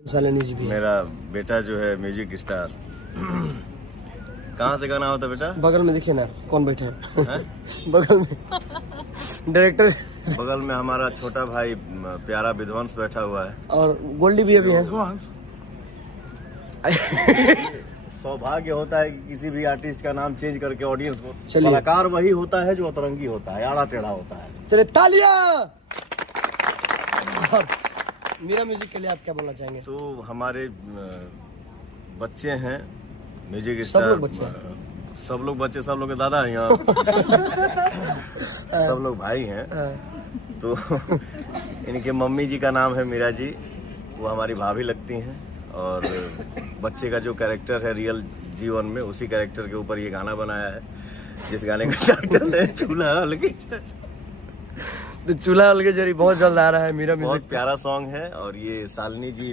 शालिनी जी भी है। मेरा बेटा जो है म्यूजिक स्टार। कहाँ से गाना होता है बेटा? बगल में देखिए ना कौन बैठे हैं हैं? बगल में डायरेक्टर बगल में हमारा छोटा भाई प्यारा विध्वंस बैठा हुआ है। और गोल्डी भी अभी है। सौभाग्य होता है कि किसी भी आर्टिस्ट का नाम चेंज करके ऑडियंस को, चलिए। कलाकार वही होता है जो अतरंगी होता है, आड़ा टेढ़ा होता है। चलिए तालियां। मीरा म्यूजिक के लिए आप क्या बोलना चाहेंगे? तो हमारे बच्चे हैं म्यूजिक सब स्टार। लोग बच्चे हैं। सब लोग बच्चे, सब लोग के दादा हैं यहाँ। सब लोग भाई हैं। तो इनके मम्मी जी का नाम है मीरा जी, वो हमारी भाभी लगती हैं। और बच्चे का जो कैरेक्टर है रियल जीवन में, उसी कैरेक्टर के ऊपर ये गाना बनाया है, जिस गाने का टाइटल है चूल्हा अलगे। तो चूल्हा अलगे जरी बहुत जल्द आ रहा है मीरा बहुत म्यूजिक। प्यारा सॉन्ग है और ये शालिनी जी